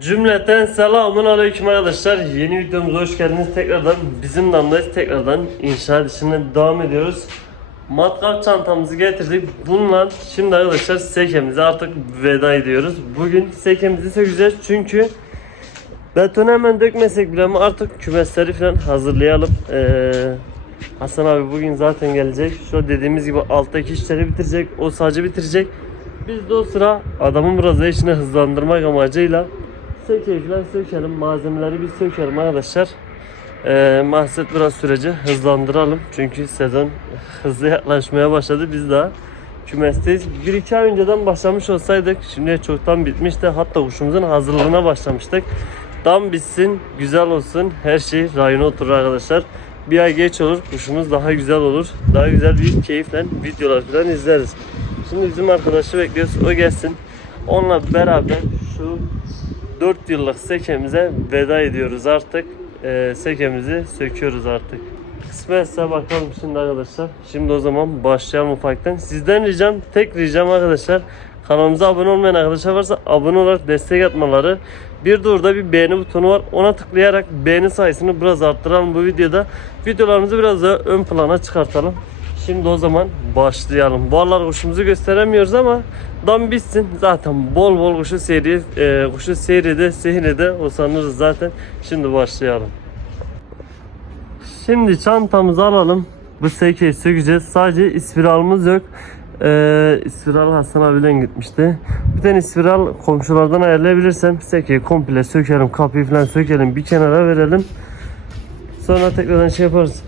Cümleten selamun aleyküm arkadaşlar. Yeni videomuza hoş geldiniz. Tekrardan bizim damdayız. Tekrardan inşaat işine devam ediyoruz. Matkap çantamızı getirdik. Bununla şimdi arkadaşlar sekemize artık veda ediyoruz. Bugün sekemizi sökeceğiz çünkü betonu hemen dökmesek bile ama artık kümesleri falan hazırlayalım. Ee, Hasan abi bugün zaten gelecek. Şu dediğimiz gibi alttaki işleri bitirecek. O sadece bitirecek. Biz de o sıra adamın biraz işini hızlandırmak amacıyla sökeyi falan sökelim. Malzemeleri bir sökelim arkadaşlar. Ee, mahset biraz süreci hızlandıralım. Çünkü sezon hızlı yaklaşmaya başladı. Biz daha kümesteyiz. 1-2 ay önceden başlamış olsaydık şimdiye çoktan bitmişti. Hatta kuşumuzun hazırlığına başlamıştık. Dam bitsin, güzel olsun. Her şey rayına oturur arkadaşlar. Bir ay geç olur, kuşumuz daha güzel olur. Daha güzel bir keyifle videolar falan izleriz. Şimdi bizim arkadaşı bekliyoruz. O gelsin. Onunla beraber şu 4 yıllık sekemize veda ediyoruz artık. Ee, sekemizi söküyoruz artık. Kısmetse bakalım şimdi arkadaşlar. Şimdi o zaman başlayalım ufaktan. Sizden ricam, tek ricam arkadaşlar. Kanalımıza abone olmayan arkadaşlar varsa abone olarak destek atmaları. Bir de orada bir beğeni butonu var. Ona tıklayarak beğeni sayısını biraz arttıralım bu videoda. Videolarımızı biraz daha ön plana çıkartalım. Şimdi o zaman başlayalım. Bu aralar kuşumuzu gösteremiyoruz ama dam bitsin. Zaten bol bol kuşu seyri, e, kuşu seyrede, seyrede usanırız zaten. Şimdi başlayalım. Şimdi çantamızı alalım. Bu sekeyi sökeceğiz. Sadece ispiralımız yok. Ee, ispiral Hasan abiden gitmişti. Bir tane ispiral komşulardan ayarlayabilirsem sekeyi komple sökelim. Kapıyı falan sökelim. Bir kenara verelim. Sonra tekrardan şey yaparız.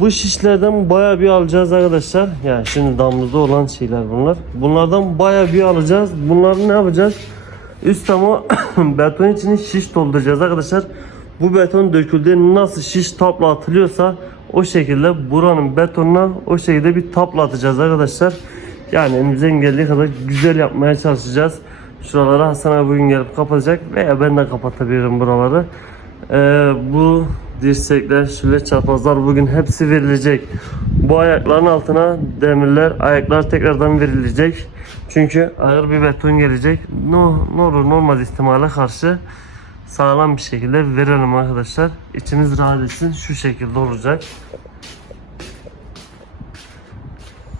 Bu şişlerden baya bir alacağız arkadaşlar. Yani şimdi damızda olan şeyler bunlar. Bunlardan baya bir alacağız. Bunları ne yapacağız? Üst ama beton içini şiş dolduracağız arkadaşlar. Bu beton döküldüğü nasıl şiş tapla atılıyorsa o şekilde buranın betonuna o şekilde bir tapla atacağız arkadaşlar. Yani elimizden geldiği kadar güzel yapmaya çalışacağız. Şuraları Hasan abi bugün gelip kapatacak veya ben de kapatabilirim buraları. Ee, bu dirsekler, şöyle çaprazlar bugün hepsi verilecek. Bu ayakların altına demirler, ayaklar tekrardan verilecek. Çünkü ağır bir beton gelecek. Ne, ne olur ne ihtimale karşı sağlam bir şekilde verelim arkadaşlar. İçimiz rahat etsin. Şu şekilde olacak.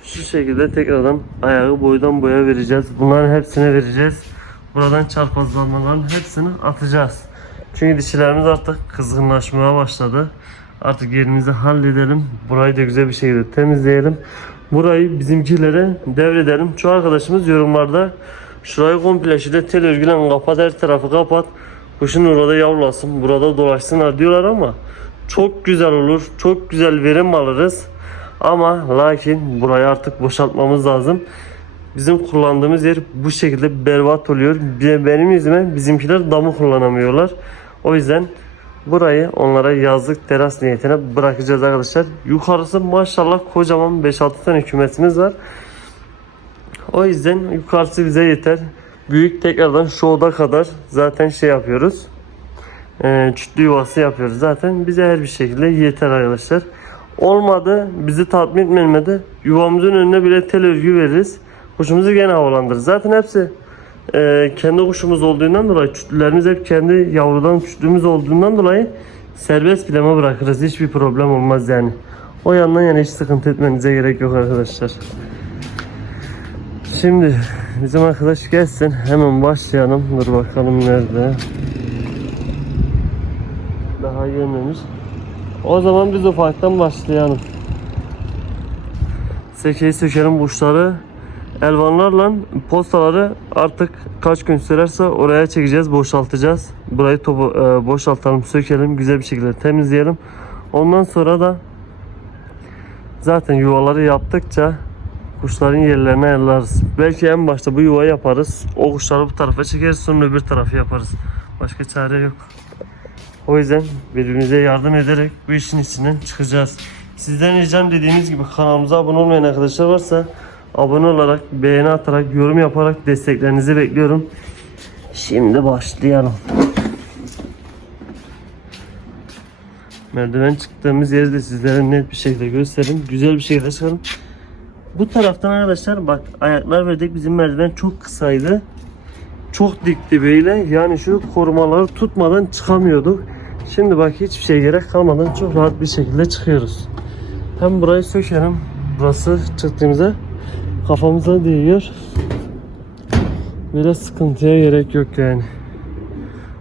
Şu şekilde tekrardan ayağı boydan boya vereceğiz. Bunların hepsine vereceğiz. Buradan çarpazlamaların hepsini atacağız. Çünkü dişilerimiz artık kızgınlaşmaya başladı. Artık yerimizi halledelim. Burayı da güzel bir şekilde temizleyelim. Burayı bizimkilere devredelim. Çoğu arkadaşımız yorumlarda şurayı komple şöyle tel örgüyle kapat her tarafı kapat. Kuşun orada yavrulasın, burada dolaşsınlar diyorlar ama çok güzel olur. Çok güzel verim alırız. Ama lakin burayı artık boşaltmamız lazım. Bizim kullandığımız yer bu şekilde berbat oluyor. Benim yüzüme bizimkiler damı kullanamıyorlar. O yüzden burayı onlara yazlık teras niyetine bırakacağız arkadaşlar. Yukarısı maşallah kocaman 5-6 tane kümesimiz var. O yüzden yukarısı bize yeter. Büyük tekrardan şu oda kadar zaten şey yapıyoruz. Ee, çütlü yuvası yapıyoruz. Zaten bize her bir şekilde yeter arkadaşlar. Olmadı bizi tatmin etmedi. Yuvamızın önüne bile tel örgü veririz. Kuşumuzu gene havalandırırız. Zaten hepsi e, kendi kuşumuz olduğundan dolayı çütlülerimiz hep kendi yavrudan çütlümüz olduğundan dolayı serbest bileme bırakırız. Hiçbir problem olmaz yani. O yandan yani hiç sıkıntı etmenize gerek yok arkadaşlar. Şimdi bizim arkadaş gelsin hemen başlayalım. Dur bakalım nerede. Daha gelmemiş. O zaman biz ufaktan başlayalım. Sekeyi sökelim kuşları. Elvanlarla postaları artık kaç gün sürerse oraya çekeceğiz, boşaltacağız. Burayı topu, e, boşaltalım, sökelim, güzel bir şekilde temizleyelim. Ondan sonra da zaten yuvaları yaptıkça kuşların yerlerine ayarlarız. Belki en başta bu yuvayı yaparız. O kuşları bu tarafa çekeriz, sonra öbür tarafı yaparız. Başka çare yok. O yüzden birbirimize yardım ederek bu işin içinden çıkacağız. Sizden ricam dediğimiz gibi kanalımıza abone olmayan arkadaşlar varsa abone olarak, beğeni atarak, yorum yaparak desteklerinizi bekliyorum. Şimdi başlayalım. Merdiven çıktığımız yeri de sizlere net bir şekilde göstereyim. Güzel bir şekilde çıkalım. Bu taraftan arkadaşlar bak ayaklar verdik. Bizim merdiven çok kısaydı. Çok dikti böyle. Yani şu korumaları tutmadan çıkamıyorduk. Şimdi bak hiçbir şey gerek kalmadan çok rahat bir şekilde çıkıyoruz. Hem burayı sökelim. Burası çıktığımızda kafamıza değiyor. Böyle sıkıntıya gerek yok yani.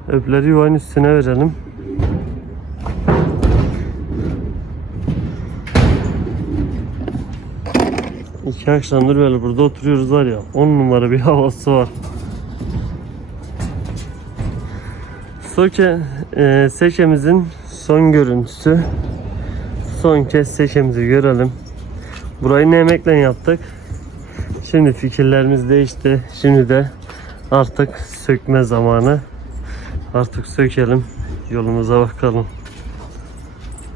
Öpleri yuvanın üstüne verelim. İki akşamdır böyle burada oturuyoruz var ya 10 numara bir havası var. Soke, e, sekemizin son görüntüsü. Son kez sekemizi görelim. Burayı ne emekle yaptık. Şimdi fikirlerimiz değişti. Şimdi de artık sökme zamanı. Artık sökelim. Yolumuza bakalım.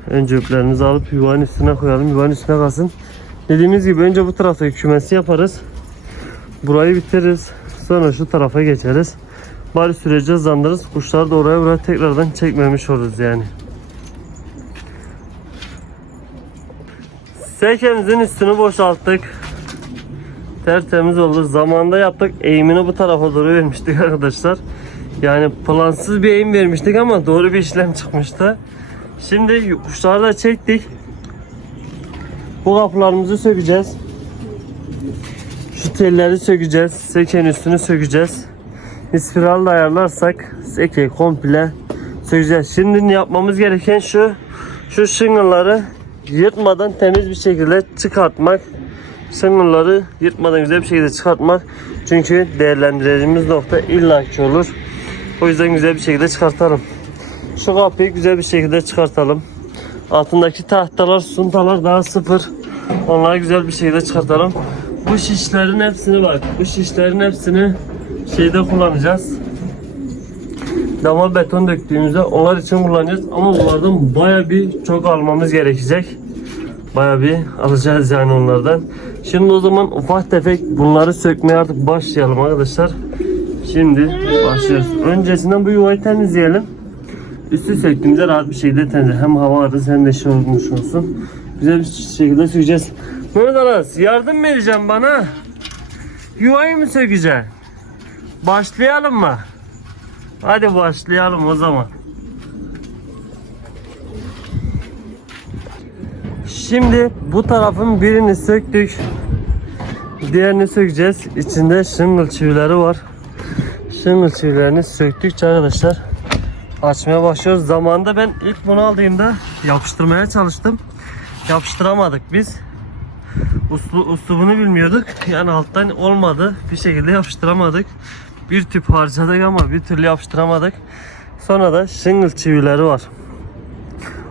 Önce iplerimizi alıp yuvanın üstüne koyalım. Yuvanın üstüne kalsın. Dediğimiz gibi önce bu taraftaki kümesi yaparız. Burayı bitiririz. Sonra şu tarafa geçeriz. Bari süreci hızlandırırız. Kuşları da oraya buraya tekrardan çekmemiş oluruz yani. Sekemizin üstünü boşalttık. Tertemiz olur. Zamanında yaptık. Eğimini bu tarafa doğru vermiştik arkadaşlar. Yani plansız bir eğim vermiştik ama doğru bir işlem çıkmıştı. Şimdi kuşları da çektik. Bu kapılarımızı sökeceğiz. Şu telleri sökeceğiz. Sekenin üstünü sökeceğiz. İspiral da ayarlarsak sekeyi komple sökeceğiz. Şimdi yapmamız gereken şu. Şu şıngılları yırtmadan temiz bir şekilde çıkartmak. Şıngılları yırtmadan güzel bir şekilde çıkartmak. Çünkü değerlendireceğimiz nokta illaki olur. O yüzden güzel bir şekilde çıkartalım. Şu kapıyı güzel bir şekilde çıkartalım. Altındaki tahtalar, suntalar daha sıfır. Onları güzel bir şekilde çıkartalım. Bu şişlerin hepsini bak. Bu şişlerin hepsini şeyde kullanacağız. Dama beton döktüğümüzde onlar için kullanacağız. Ama bunlardan baya bir çok almamız gerekecek. Baya bir alacağız yani onlardan. Şimdi o zaman ufak tefek bunları sökmeye artık başlayalım arkadaşlar. Şimdi başlıyoruz. Öncesinden bu yuvayı temizleyelim. Üstü söktüğümüzde rahat bir şekilde temizle. Hem hava arası hem de şey olmuş olsun. Güzel bir şekilde sökeceğiz. Mehmet Aras yardım mı edeceksin bana? Yuvayı mı sökeceksin? Başlayalım mı? Hadi başlayalım o zaman. Şimdi bu tarafın birini söktük. Diğerini sökeceğiz. İçinde şıngıl çivileri var. Şıngıl çivilerini söktükçe arkadaşlar açmaya başlıyoruz. Zamanında ben ilk bunu aldığımda yapıştırmaya çalıştım. Yapıştıramadık biz. Uslu, uslubunu bilmiyorduk. Yani alttan olmadı. Bir şekilde yapıştıramadık. Bir tüp harcadık ama bir türlü yapıştıramadık. Sonra da şıngıl çivileri var.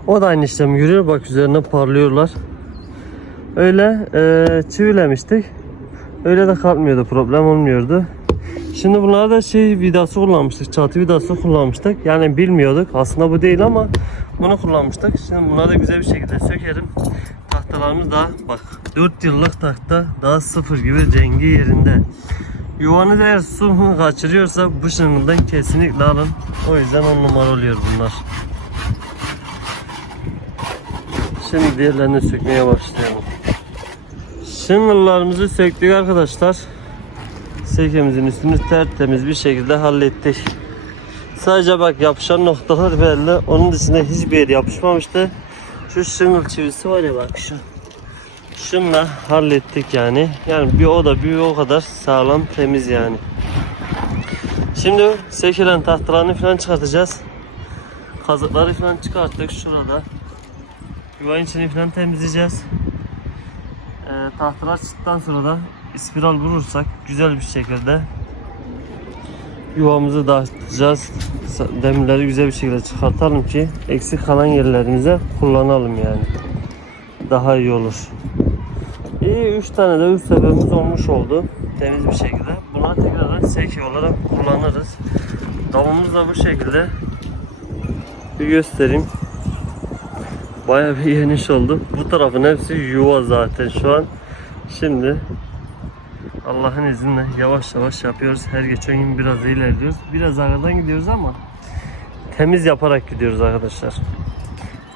O da aynı işlemi görüyor. Bak üzerine parlıyorlar. Öyle e, çivilemiştik. Öyle de kalkmıyordu. Problem olmuyordu. Şimdi bunlarda da şey vidası kullanmıştık. Çatı vidası kullanmıştık. Yani bilmiyorduk. Aslında bu değil ama bunu kullanmıştık. Şimdi bunları da güzel bir şekilde sökerim. Tahtalarımız da bak 4 yıllık tahta daha sıfır gibi rengi yerinde. Yuvanız eğer su kaçırıyorsa bu şıngıldan kesinlikle alın. O yüzden on numara oluyor bunlar. Şimdi diğerlerini sökmeye başlayalım. Şıngıllarımızı söktük arkadaşlar. Sekemizin üstünü tertemiz bir şekilde hallettik. Sadece bak yapışan noktalar belli. Onun dışında hiçbir yer yapışmamıştı. Şu şıngıl çivisi var ya bak şu. Şunla hallettik yani. Yani bir o da bir o kadar sağlam temiz yani. Şimdi sekilen tahtalarını falan çıkartacağız. Kazıkları falan çıkarttık şurada. Yuvanın içini falan temizleyeceğiz. Ee, tahtalar çıktıktan sonra da ispiral vurursak güzel bir şekilde yuvamızı dağıtacağız. Demirleri güzel bir şekilde çıkartalım ki eksik kalan yerlerimize kullanalım yani. Daha iyi olur. İyi 3 tane de üst sebebimiz olmuş oldu. Temiz bir şekilde. Bunları tekrardan seki olarak kullanırız. Damımız da bu şekilde. Bir göstereyim. Baya bir geniş oldu. Bu tarafın hepsi yuva zaten şu an. Şimdi Allah'ın izniyle yavaş yavaş yapıyoruz. Her geçen gün biraz ilerliyoruz. Biraz aradan gidiyoruz ama temiz yaparak gidiyoruz arkadaşlar.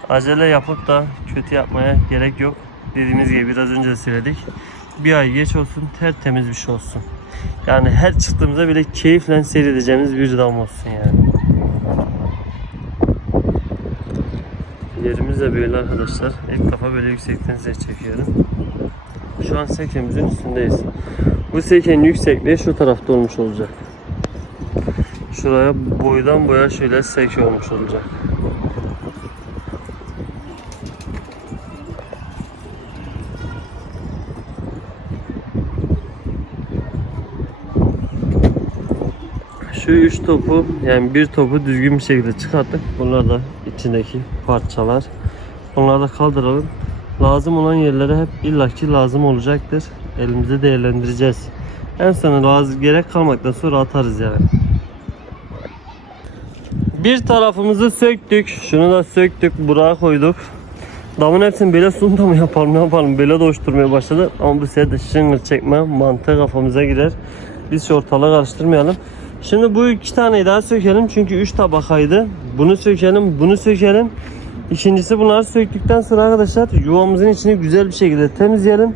Acele yapıp da kötü yapmaya gerek yok. Dediğimiz gibi biraz önce de söyledik. Bir ay geç olsun tertemiz bir şey olsun. Yani her çıktığımızda bile keyifle seyredeceğimiz bir dam olsun yani. Yerimiz de böyle arkadaşlar. İlk defa böyle yüksekten size çekiyorum. Şu an sekemizin üstündeyiz. Bu sekenin yüksekliği şu tarafta olmuş olacak. Şuraya boydan boya şöyle seke olmuş olacak. Şu üç topu yani bir topu düzgün bir şekilde çıkarttık. Bunlar da içindeki parçalar. Onları da kaldıralım. Lazım olan yerlere hep illaki lazım olacaktır. Elimizde değerlendireceğiz. En sona lazım gerek kalmaktan sonra atarız yani. Bir tarafımızı söktük. Şunu da söktük. Buraya koyduk. Damın hepsini böyle sunta mı yapalım ne yapalım böyle doşturmaya başladı. Ama bu sefer de şıngır çekme mantığı kafamıza girer. Biz şu ortalığı karıştırmayalım. Şimdi bu iki taneyi daha sökelim çünkü üç tabakaydı. Bunu sökelim, bunu sökelim. İkincisi bunları söktükten sonra arkadaşlar yuvamızın içini güzel bir şekilde temizleyelim.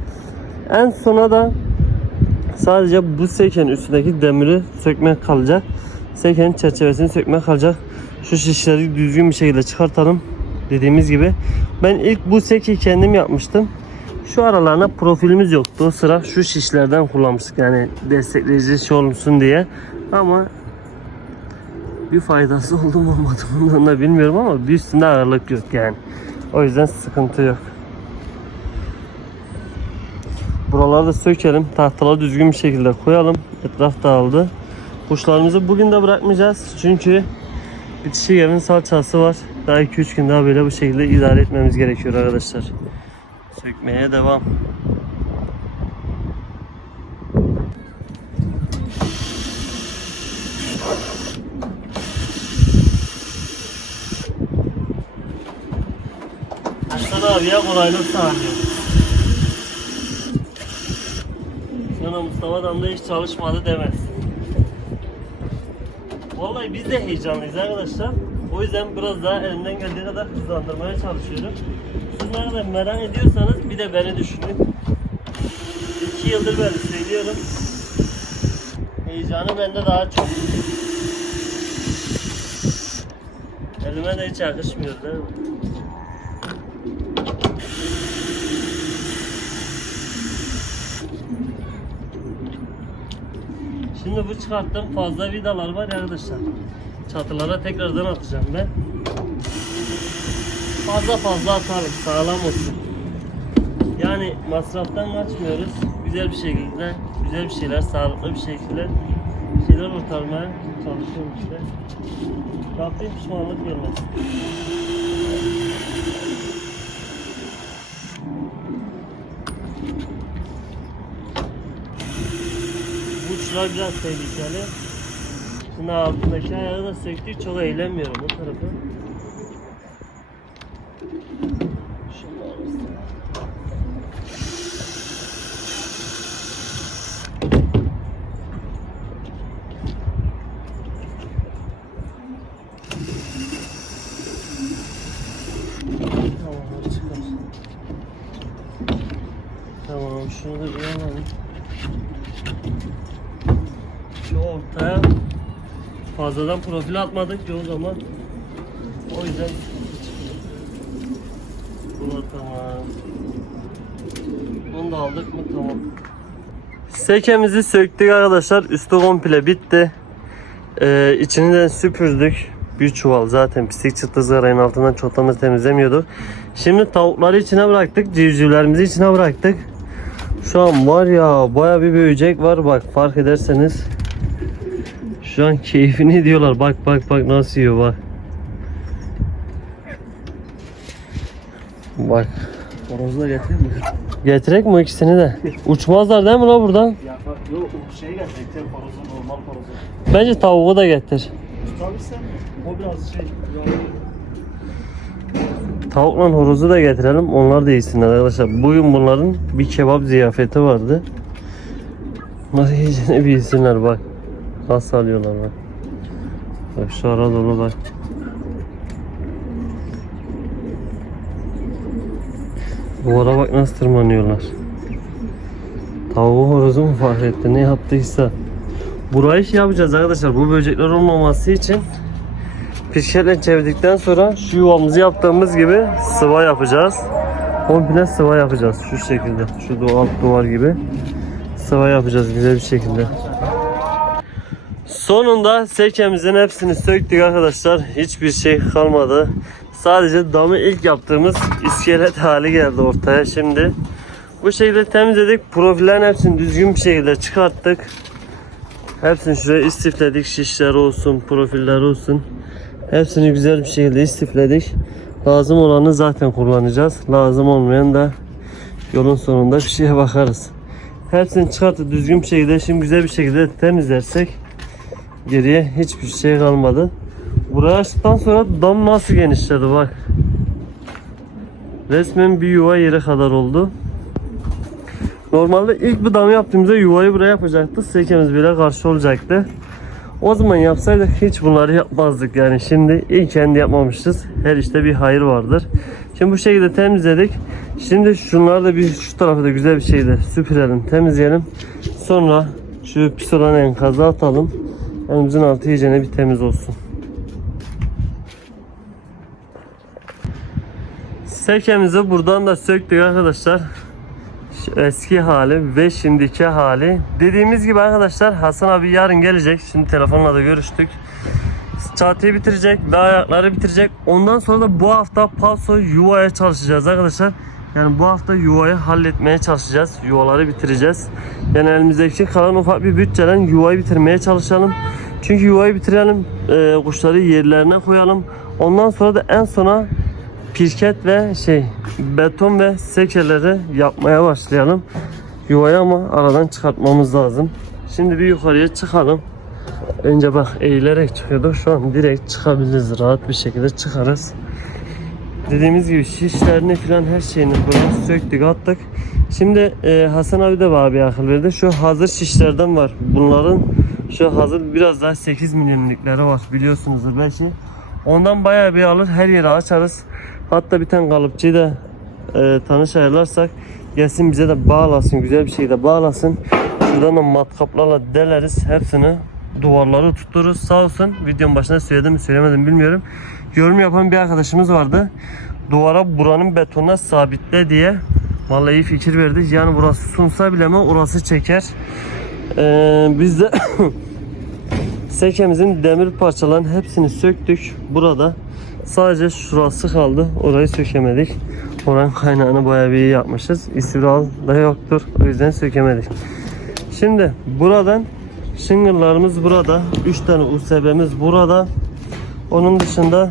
En sona da sadece bu sekenin üstündeki demiri sökmek kalacak. Sekenin çerçevesini sökmek kalacak. Şu şişleri düzgün bir şekilde çıkartalım. Dediğimiz gibi. Ben ilk bu sekeyi kendim yapmıştım. Şu aralarına profilimiz yoktu. Sıra şu şişlerden kullanmıştık. Yani destekleyici şey olsun diye. Ama bir faydası oldu mu olmadı onu da bilmiyorum ama bir üstünde ağırlık yok yani. O yüzden sıkıntı yok. Buraları da sökelim. Tahtaları düzgün bir şekilde koyalım. Etraf dağıldı. Kuşlarımızı bugün de bırakmayacağız. Çünkü bitişik evin salçası var. Daha 2-3 gün daha böyle bu şekilde idare etmemiz gerekiyor arkadaşlar. Sökmeye devam. Hasan abiye kolaylık sağlıyor. Sonra Mustafa Damda hiç çalışmadı demez. Vallahi biz de heyecanlıyız arkadaşlar. O yüzden biraz daha elimden geldiği kadar hızlandırmaya çalışıyorum. Ne kadar merak ediyorsanız bir de beni düşünün. İki yıldır ben söylüyorum. Heyecanı bende daha çok. Elime de hiç yakışmıyor değil mi? Şimdi bu çıkarttığım fazla vidalar var ya arkadaşlar. Çatılara tekrardan atacağım ben. Fazla fazla atarım sağlam olsun. Yani masraftan kaçmıyoruz. Güzel bir şekilde, güzel bir şeyler, sağlıklı bir şekilde bir şeyler kurtarmaya çalışıyorum işte. Rabbim pişmanlık vermesin. Uçlar biraz tehlikeli. Şimdi altındaki ayağı da söktük çok eğlenmiyorum bu tarafı. Şunu alırsın. Tamam hadi çıkar. Şunu da alalım. Şu ortaya fazladan profil atmadık ki o zaman. O yüzden sıkıntı çıkıyor. Bu da tamam. Bunu da aldık mı tamam. Sekemizi söktük arkadaşlar. Üstü komple bitti. Ee, içini de süpürdük. Bir çuval zaten pislik çıktı zırayın altından çoktan temizlemiyorduk. Şimdi tavukları içine bıraktık. Civcivlerimizi içine bıraktık. Şu an var ya baya bir böcek var bak fark ederseniz. Şu an keyfini diyorlar. Bak bak bak nasıl yiyor bak. Bak. Horozu da getireyim mi? Getirek mi ikisini de? Uçmazlar değil mi la buradan? Ya bak yok şey getirecek horozu normal horozu. Bence tavuğu da getir. Tutarsan o biraz şey yani Tavukla horozu da getirelim. Onlar da yesinler arkadaşlar. Bugün bunların bir kebap ziyafeti vardı. Nasıl yiyeceğini bilsinler bak. Nasıl alıyorlar bak. Bak şu ara dolu bak. Duvara bak nasıl tırmanıyorlar. Tavuğu horozu mu fark etti ne yaptıysa. Burayı şey yapacağız arkadaşlar bu böcekler olmaması için Pirketle çevirdikten sonra şu yuvamızı yaptığımız gibi sıva yapacağız. Komple sıva yapacağız şu şekilde. Şu doğal duvar gibi. Sıva yapacağız güzel bir şekilde. Sonunda sekemizin hepsini söktük arkadaşlar. Hiçbir şey kalmadı. Sadece damı ilk yaptığımız iskelet hali geldi ortaya şimdi. Bu şekilde temizledik. Profillerin hepsini düzgün bir şekilde çıkarttık. Hepsini şuraya istifledik. Şişler olsun, profiller olsun. Hepsini güzel bir şekilde istifledik. Lazım olanı zaten kullanacağız. Lazım olmayan da yolun sonunda bir şeye bakarız. Hepsini çıkartıp düzgün bir şekilde şimdi güzel bir şekilde temizlersek geriye hiçbir şey kalmadı. Buraya açtıktan sonra dam nasıl genişledi bak. Resmen bir yuva yeri kadar oldu. Normalde ilk bir dam yaptığımızda yuvayı buraya yapacaktık. Sekemiz bile karşı olacaktı. O zaman yapsaydık hiç bunları yapmazdık yani şimdi iyi kendi yapmamışız. Her işte bir hayır vardır. Şimdi bu şekilde temizledik. Şimdi şunları da bir şu tarafı da güzel bir şekilde süpürelim, temizleyelim. Sonra şu pis olan enkazı atalım. Elimizin altı iyicene bir temiz olsun. Sekemizi buradan da söktük arkadaşlar. Eski hali ve şimdiki hali. Dediğimiz gibi arkadaşlar Hasan abi yarın gelecek. Şimdi telefonla da görüştük. Çatıyı bitirecek ve ayakları bitirecek. Ondan sonra da bu hafta paso yuvaya çalışacağız arkadaşlar. Yani bu hafta yuvayı halletmeye çalışacağız. Yuvaları bitireceğiz. Yani elimizdeki kalan ufak bir bütçeden yuvayı bitirmeye çalışalım. Çünkü yuvayı bitirelim. e, kuşları yerlerine koyalım. Ondan sonra da en sona pirket ve şey beton ve sekeleri yapmaya başlayalım. Yuvayı ama aradan çıkartmamız lazım. Şimdi bir yukarıya çıkalım. Önce bak eğilerek çıkıyorduk. Şu an direkt çıkabiliriz. Rahat bir şekilde çıkarız. Dediğimiz gibi şişlerini falan her şeyini buradan söktük attık. Şimdi e, Hasan abi de bana bir akıl verdi. Şu hazır şişlerden var. Bunların şu hazır biraz daha 8 milimlikleri var biliyorsunuzdur belki. Ondan bayağı bir alır her yere açarız. Hatta bir tane kalıpçıyı da e, tanış ayarlarsak gelsin bize de bağlasın güzel bir şekilde bağlasın. Şuradan da matkaplarla deleriz hepsini duvarları tuttururuz. Sağ olsun videonun başında söyledim mi söylemedim bilmiyorum. Yorum yapan bir arkadaşımız vardı. Duvara buranın betonuna sabitle diye vallahi iyi fikir verdi. Yani burası sunsa bile mi orası çeker. Ee, biz de sekemizin demir parçalarının hepsini söktük burada. Sadece şurası kaldı. Orayı sökemedik. Oranın kaynağını bayağı bir iyi yapmışız. İsviral da yoktur. O yüzden sökemedik. Şimdi buradan şıngırlarımız burada. 3 tane USB'miz burada. Onun dışında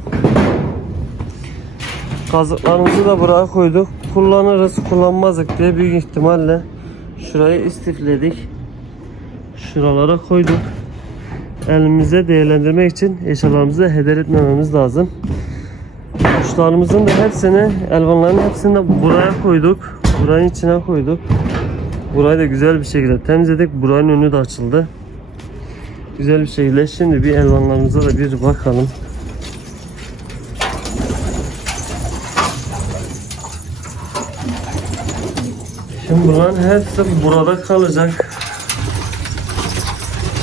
kazıklarımızı da buraya koyduk. Kullanırız, kullanmazdık diye büyük ihtimalle şurayı istifledik. Şuralara koyduk. Elimize değerlendirmek için eşyalarımızı heder etmememiz lazım. Kuşlarımızın da hepsini, elvanların hepsini de buraya koyduk. Burayın içine koyduk. Burayı da güzel bir şekilde temizledik. Buranın önü de açıldı. Güzel bir şekilde. Şimdi bir elvanlarımıza da bir bakalım. Şimdi bunların hepsi burada kalacak.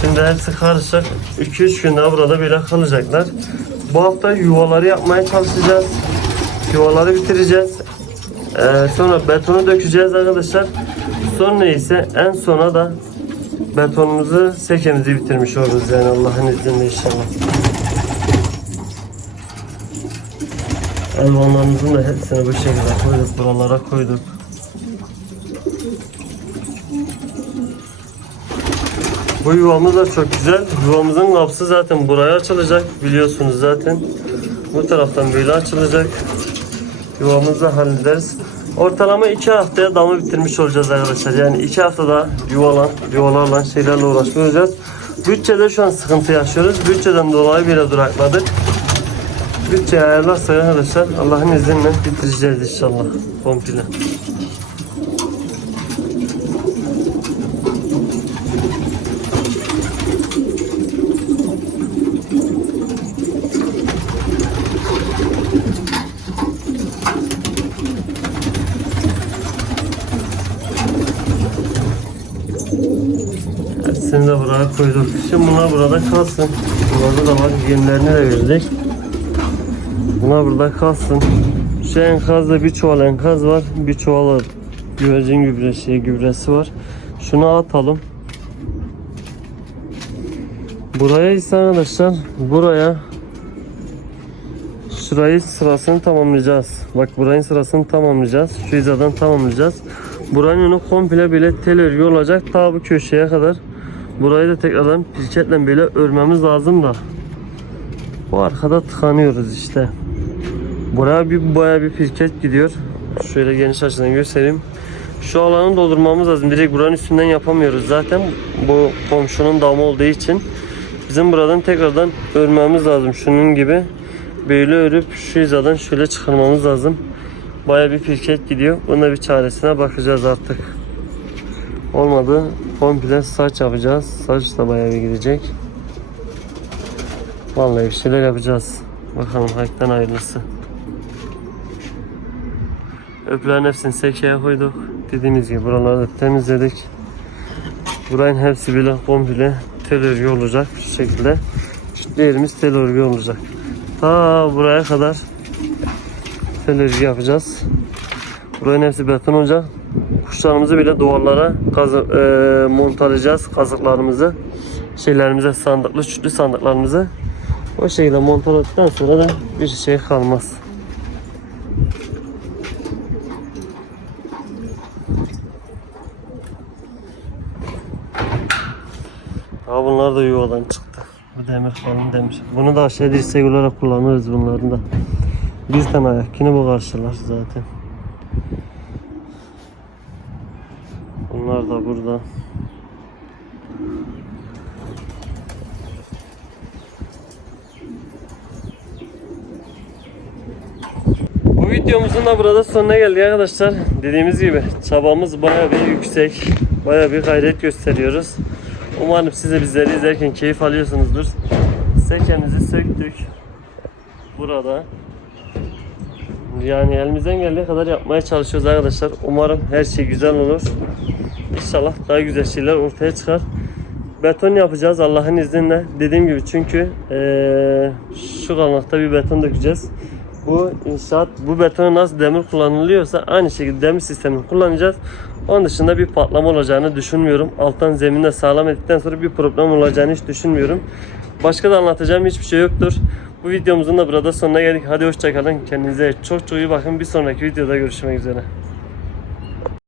Şimdi hepsi karışık. 2-3 gün daha burada bile kalacaklar. Bu hafta yuvaları yapmaya çalışacağız. Yuvaları bitireceğiz. Ee, sonra betonu dökeceğiz arkadaşlar. Sonra ise en sona da betonumuzu, sekemizi bitirmiş oluruz yani Allah'ın izniyle inşallah. Elvanlarımızın da hepsini bu şekilde koyduk, buralara koyduk. Bu yuvamız da çok güzel. Yuvamızın kapısı zaten buraya açılacak. Biliyorsunuz zaten. Bu taraftan böyle açılacak. Yuvamızı hallederiz. Ortalama iki haftaya damı bitirmiş olacağız arkadaşlar. Yani iki haftada yuvalan, yuvalarla şeylerle uğraşmış olacağız. Bütçede şu an sıkıntı yaşıyoruz. Bütçeden dolayı bile durakladık. Bütçeyi ayarlarsak arkadaşlar Allah'ın izniyle bitireceğiz inşallah komple. Hepsini de buraya koyduk. Şimdi bunlar burada kalsın. Burada da var. Yemlerini de verdik. Bunlar burada kalsın. Şu enkazda bir çuval enkaz var. Bir çuval güvercin gübresi, şey, gübresi var. Şunu atalım. Buraya ise arkadaşlar buraya şurayı sırasını tamamlayacağız. Bak burayın sırasını tamamlayacağız. Şu hizadan tamamlayacağız. Buranın önü komple böyle tel örgü olacak. Ta bu köşeye kadar. Burayı da tekrardan pirketle böyle örmemiz lazım da. Bu arkada tıkanıyoruz işte. Buraya bir baya bir pirket gidiyor. Şöyle geniş açıdan göstereyim. Şu alanı doldurmamız lazım. Direkt buranın üstünden yapamıyoruz zaten. Bu komşunun damı olduğu için. Bizim buradan tekrardan örmemiz lazım. Şunun gibi. Böyle örüp şu hizadan şöyle çıkarmamız lazım. Baya bir pirket gidiyor. Bunun da bir çaresine bakacağız artık. Olmadı. Komple saç yapacağız. Saç da baya bir gidecek. Vallahi bir şeyler yapacağız. Bakalım hakikaten hayırlısı. Öpülerin hepsini sekeye koyduk. Dediğimiz gibi buraları temizledik. Burayın hepsi bile komple tel örgü olacak şu şekilde. Şu yerimiz tel örgü olacak. Ta buraya kadar tel örgü yapacağız. Burayın hepsi beton olacak. Kuşlarımızı bile duvarlara kazı, e, montalayacağız kazıklarımızı. Şeylerimize sandıklı, çütlü sandıklarımızı. O şekilde montaladıktan sonra da bir şey kalmaz. Ha bunlar da yuvadan çıktı. Bu demir kalın demir. Bunu da aşağı dirsek olarak kullanırız bunların da. Bir tane ayak yine bu karşılar zaten. Bunlar da burada. Bu videomuzun da burada sonuna geldik arkadaşlar. Dediğimiz gibi çabamız baya bir yüksek. Baya bir gayret gösteriyoruz. Umarım siz de bizleri izlerken keyif alıyorsunuzdur. Sekemizi söktük. Burada. Yani elimizden geldiği kadar yapmaya çalışıyoruz arkadaşlar. Umarım her şey güzel olur. İnşallah daha güzel şeyler ortaya çıkar. Beton yapacağız Allah'ın izniyle. Dediğim gibi çünkü eee, şu kalınlıkta bir beton dökeceğiz. Bu inşaat, bu betona nasıl demir kullanılıyorsa aynı şekilde demir sistemini kullanacağız. Onun dışında bir patlama olacağını düşünmüyorum. Alttan zeminde sağlam ettikten sonra bir problem olacağını hiç düşünmüyorum. Başka da anlatacağım hiçbir şey yoktur. Bu videomuzun da burada sonuna geldik. Hadi hoşçakalın. Kendinize çok çok iyi bakın. Bir sonraki videoda görüşmek üzere.